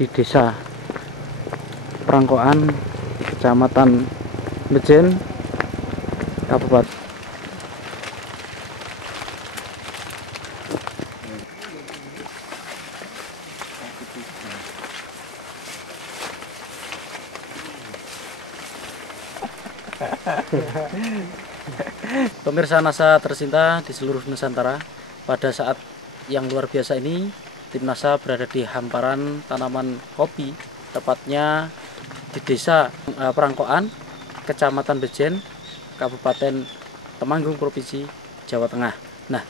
di Desa Prangkoan, Kecamatan Bejen, Kabupaten. Pemirsa NASA tercinta di seluruh Nusantara, pada saat yang luar biasa ini, tim NASA berada di hamparan tanaman kopi, tepatnya di Desa Prangkoan, Kecamatan Bejen, Kabupaten Temanggung, Provinsi Jawa Tengah. Nah,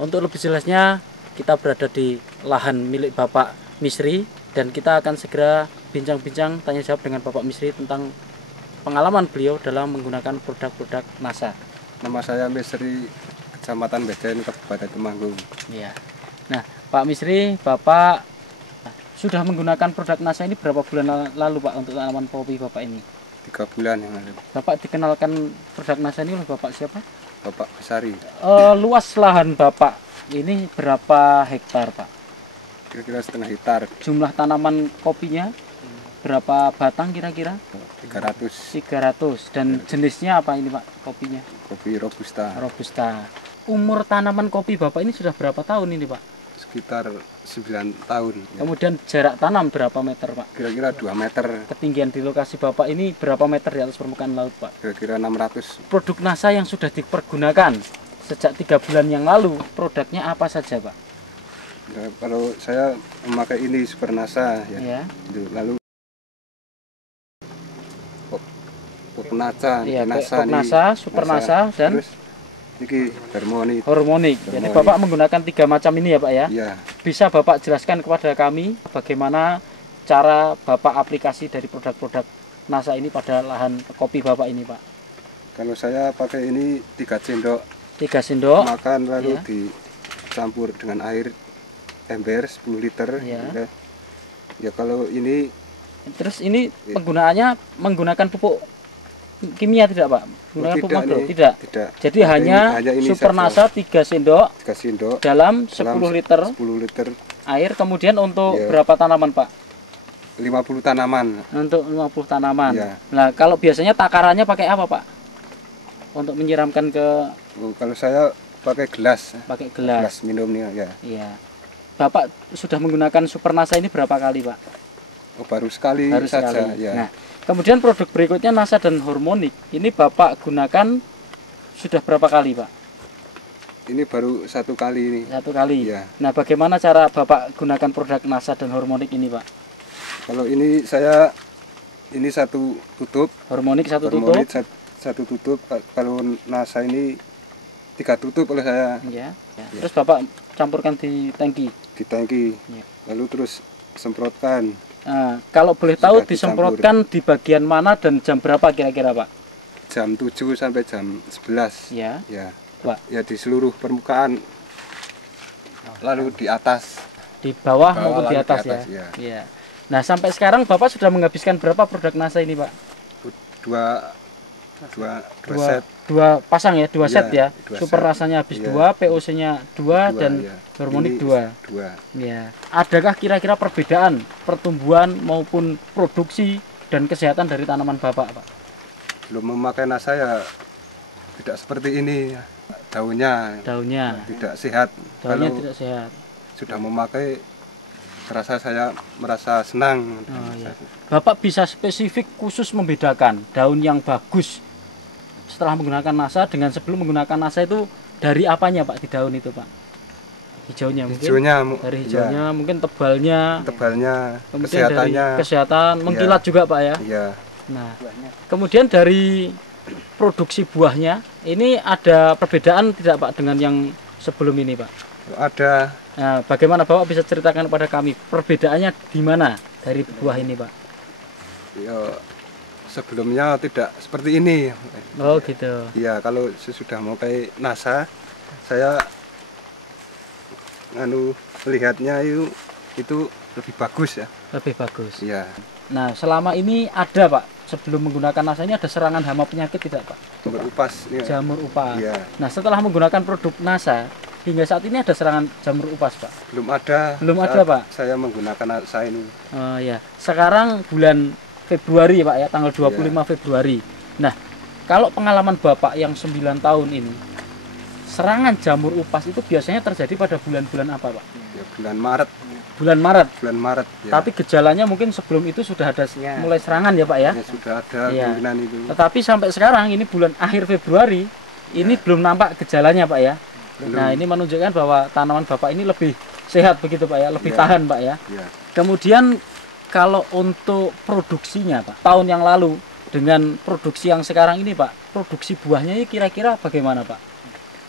untuk lebih jelasnya, kita berada di lahan milik Bapak Misri, dan kita akan segera bincang-bincang tanya jawab dengan Bapak Misri tentang pengalaman beliau dalam menggunakan produk-produk NASA. Nama saya Misri, Kecamatan Bejen, Kabupaten Temanggung. Ya. Nah, Pak Misri, Bapak sudah menggunakan produk NASA ini berapa bulan lalu, Pak, untuk tanaman kopi Bapak ini? 3 bulan yang lalu. Bapak dikenalkan produk NASA ini oleh Bapak siapa? Bapak Besari. Luas lahan Bapak ini berapa hektar, Pak? Kira-kira setengah hektar. Jumlah tanaman kopinya berapa batang kira-kira? 300. 300. Dan jenisnya apa ini, Pak, kopinya? Kopi Robusta. Robusta. Umur tanaman kopi Bapak ini sudah berapa tahun ini, Pak? Sekitar 9 tahun. Ya. Kemudian jarak tanam berapa meter, Pak? Kira-kira 2 meter. Ketinggian di lokasi Bapak ini berapa meter di atas permukaan laut, Pak? Kira-kira 600. Produk NASA yang sudah dipergunakan sejak 3 bulan yang lalu, produknya apa saja, Pak? Nah, kalau saya memakai ini Super NASA ya. Ya. Lalu NASA, Iya, NASA, NASA, Super NASA, dan terus ini Harmonic. Harmonic. Jadi Bapak menggunakan 3 macam ini ya, Pak ya? Iya. Bisa Bapak jelaskan kepada kami bagaimana cara Bapak aplikasi dari produk-produk NASA ini pada lahan kopi Bapak ini, Pak? Kalau saya pakai ini 3 sendok 3 sendok makan, lalu ya, dicampur dengan air ember 10 liter. Ya. Ya kalau ini terus ini penggunaannya menggunakan pupuk kimia tidak, Pak? Menggunakan pupuk makro? Tidak. Jadi hanya ini Super NASA 3 sendok 3 sendok dalam 10 liter 10 liter air. Kemudian untuk ya, berapa tanaman, Pak? 50 tanaman. Untuk 50 tanaman. Ya. Nah, kalau biasanya takarannya pakai apa, Pak? Untuk menyiramkan ke... Kalau saya pakai gelas. Pakai gelas. Gelas minumnya ya. Iya. Bapak sudah menggunakan Super NASA ini berapa kali, Pak? Oh, baru sekali baru saja. Sekali. Ya. Nah, kemudian produk berikutnya NASA dan Harmonic. Ini Bapak gunakan sudah berapa kali, Pak? Ini baru 1 kali ini. 1 kali. Ya. Nah, bagaimana cara Bapak gunakan produk NASA dan Harmonic ini, Pak? Kalau ini saya ini 1 tutup. Harmonic 1 tutup. Harmonic 1 tutup. Kalau NASA ini 3 tutup oleh saya. Ya. Terus Bapak campurkan di tangki. Di tangki. Ya. Lalu terus semprotkan. Nah, kalau boleh tahu disemprotkan di bagian mana dan jam berapa kira-kira, Pak? Jam 7 sampai jam 11. Ya. Ya. Pak. Ya di seluruh permukaan. Lalu di atas. Di bawah maupun di atas, ya. Ya. Nah, sampai sekarang Bapak sudah menghabiskan berapa produk NASA ini, Pak? Dua set. 2 pasang ya, 2 set ya. 2 Super set. rasanya habis Ya. 2, POC-nya 2 dan ya. Harmonic Ini 2. 2. Ya. Adakah kira-kira perbedaan pertumbuhan maupun produksi dan kesehatan dari tanaman Bapak, Pak? Belum memakai NASA ya tidak seperti ini. Daunnya tidak sehat. Daunnya Kalau tidak sehat. sudah memakai, saya merasa senang. Oh, ya. Bapak bisa spesifik khusus membedakan daun yang bagus setelah menggunakan NASA dengan sebelum menggunakan NASA itu dari apanya, Pak, di daun itu, Pak? Hijaunya mungkin. Dari hijaunya, ya. Mungkin tebalnya, kemudian kesehatannya, dari kesehatan, mengkilat juga, Pak ya. Iya. Nah, kemudian dari produksi buahnya ini ada perbedaan tidak, Pak, dengan yang sebelum ini, Pak? Ada. Nah, bagaimana Bapak bisa ceritakan kepada kami perbedaannya di mana dari buah ini, Pak? Ya, sebelumnya tidak seperti ini. Oh gitu. Iya, kalau sesudah mau pakai NASA, saya melihatnya itu lebih bagus ya. Lebih bagus. Iya. Nah, selama ini ada, Pak, sebelum menggunakan NASA ini ada serangan hama penyakit tidak, Pak? Jamur upas. Ya. Jamur upas. Iya. Nah, setelah menggunakan produk NASA, hingga saat ini ada serangan jamur upas, Pak? Belum ada. Belum ada, Pak? Saya menggunakan saya ini. Oh ya. Sekarang bulan Februari, Pak ya, tanggal 25 Februari. Nah, kalau pengalaman Bapak yang 9 tahun ini, serangan jamur upas itu biasanya terjadi pada bulan-bulan apa, Pak? Ya, bulan Maret. Bulan Maret. Bulan Maret. Ya. Tapi gejalanya mungkin sebelum itu sudah ada mulai serangan ya, Pak ya? Ya, sudah ada Ya. kemungkinan itu. Tetapi sampai sekarang ini bulan akhir Februari, ini belum nampak gejalanya, Pak ya? Belum. Nah, ini menunjukkan bahwa tanaman Bapak ini lebih sehat begitu, Pak ya? Lebih Ya. tahan, Pak ya? Ya. Kemudian kalau untuk produksinya, Pak, tahun yang lalu dengan produksi yang sekarang ini, Pak, produksi buahnya ini kira-kira bagaimana, Pak?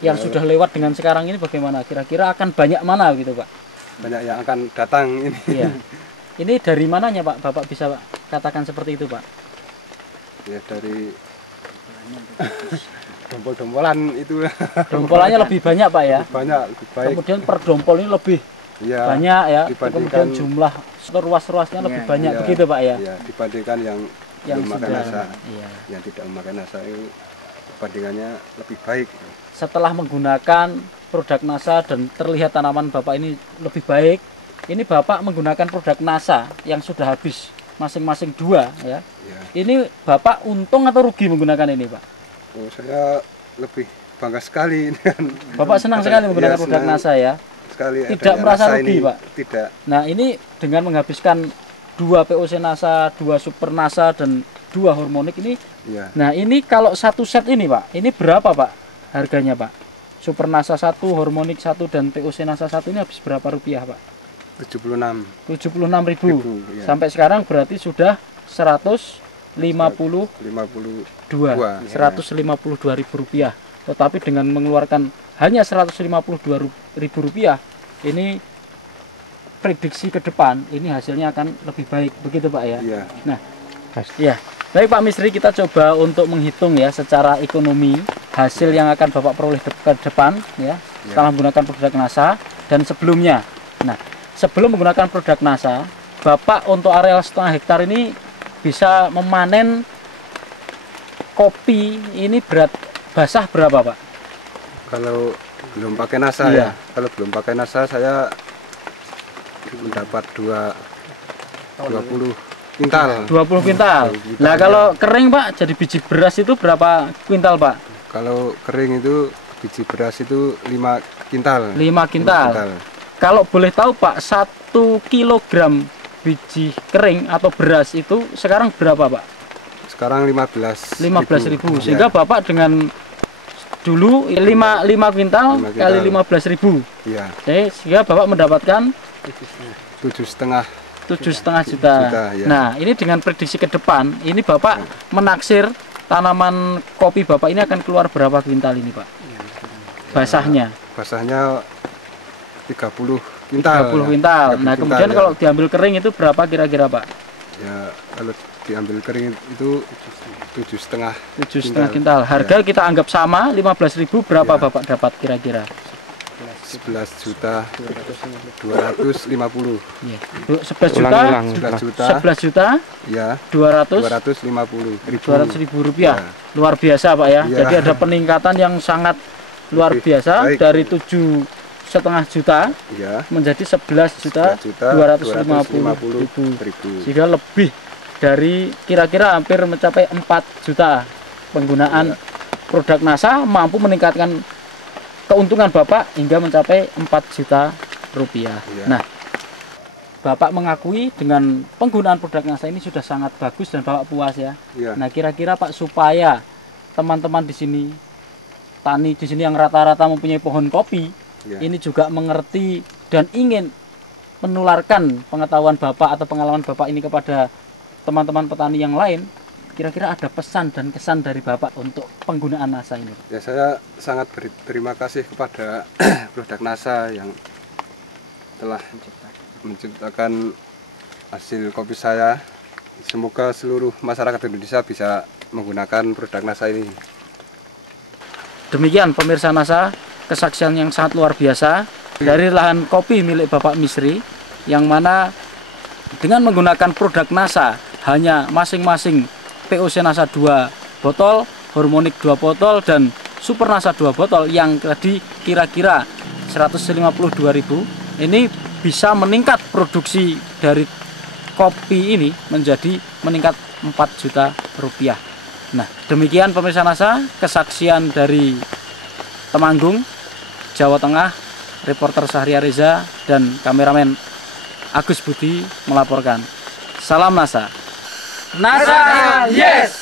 Yang sudah lewat dengan sekarang ini bagaimana? Kira-kira akan banyak mana gitu, Pak? Banyak yang akan datang ini. Iya. Ini dari mananya, Pak? Bapak bisa katakan seperti itu, Pak? Ya, dari dompol-dompolan itu. Dompolannya lebih banyak, Pak ya? Banyak, lebih baik. Kemudian per dompol ini lebih Ya, banyak ya. dibandingkan- Kemudian jumlah ruas-ruasnya lebih banyak iya. begitu, Pak ya? Ya, dibandingkan yang belum makan nasa. Iya. Yang tidak memakai nasa itu perbandingannya lebih baik. Setelah menggunakan produk NASA dan terlihat tanaman Bapak ini lebih baik, ini Bapak menggunakan produk NASA yang sudah habis masing-masing 2 ya. Ya. Ini Bapak untung atau rugi menggunakan ini, Pak? Oh, saya lebih bangga sekali dengan Bapak senang sekali menggunakan Ya, produk senang NASA ya. sekali Tidak adanya merasa nasa rugi, ini. Pak? Tidak. Nah, ini dengan menghabiskan 2 POC NASA, 2 Super NASA dan 2 hormonik ini. Ya, Nah, ini kalau satu set ini, Pak, ini berapa, Pak? Harganya, Pak? Super NASA 1, hormonik 1 dan POC NASA 1 ini habis berapa rupiah, Pak? 76. 76.000. Ya. Sampai sekarang berarti sudah 152 52. 152.000 rupiah. Tetapi dengan mengeluarkan hanya 152.000 rupiah, ini prediksi ke depan ini hasilnya akan lebih baik, begitu, Pak ya? Iya. Nah, ya. Baik, Pak Misri, kita coba untuk menghitung ya secara ekonomi hasil yang akan Bapak peroleh ke depan ya, setelah menggunakan produk NASA dan sebelumnya. Nah, sebelum menggunakan produk NASA, Bapak untuk areal 1,5 hektar ini bisa memanen kopi ini basah berapa, Pak? Kalau belum pakai nasa Iya. ya. Kalau belum pakai nasa saya mendapat 20 kuintal. 20 kuintal. Nah, kalau kering, Pak, jadi biji beras itu berapa kuintal, Pak? Kalau kering itu biji beras itu 5 kuintal. 5 kuintal. Kalau boleh tahu, Pak, 1 kilogram biji kering atau beras itu sekarang berapa, Pak? Sekarang 15.000. 15.000. Ya. Sehingga Bapak dengan dulu 5 kuintal 5 kali kuintal. 15.000. Iya. Jadi sehingga Bapak mendapatkan 7,5. 7,5 juta. Ya. Nah, ini dengan prediksi ke depan, ini Bapak menaksir tanaman kopi Bapak ini akan keluar berapa kuintal ini, Pak? Basahnya. Basahnya 30 kuintal. 30 kuintal. Ya. Nah, 30 kemudian kuintal, kalau diambil kering itu berapa kira-kira, Pak? ya kalau diambil kering itu 7,5. 7,5 kuintal. Harga kita anggap sama 15.000, berapa Ya. Bapak dapat kira-kira? 11.250. Iya. 11 juta. 11 juta. 11 juta Ya. 250 250.000. rupiah. Ya. Luar biasa, Pak ya. Iya. Jadi ada peningkatan yang sangat luar Lebih biasa baik. dari 7,5 juta Ya. menjadi 11 juta 250.000. Sehingga lebih dari kira-kira hampir mencapai 4 juta penggunaan produk NASA mampu meningkatkan keuntungan Bapak hingga mencapai 4 juta rupiah. Iya. Nah, Bapak mengakui dengan penggunaan produk NASA ini sudah sangat bagus dan Bapak puas ya. Ya. Nah, kira-kira Pak, supaya teman-teman di sini, tani di sini yang rata-rata mempunyai pohon kopi, Ya. ini juga mengerti dan ingin menularkan pengetahuan Bapak atau pengalaman Bapak ini kepada teman-teman petani yang lain, kira-kira ada pesan dan kesan dari Bapak untuk penggunaan NASA ini? Ya, saya sangat berterima kasih kepada produk NASA yang telah menciptakan hasil kopi saya. Semoga seluruh masyarakat Indonesia bisa menggunakan produk NASA ini. Demikian pemirsa NASA, kesaksian yang sangat luar biasa dari lahan kopi milik Bapak Misri, yang mana dengan menggunakan produk NASA hanya masing-masing POC NASA 2 botol, hormonik 2 botol, dan Super NASA 2 botol yang tadi kira-kira 152.000, ini bisa meningkat produksi dari kopi ini menjadi meningkat 4 juta rupiah. Nah, demikian pemirsa NASA, kesaksian dari Temanggung, Jawa Tengah, reporter Sahria Reza dan kameramen Agus Budi melaporkan. Salam NASA. NASA, yes!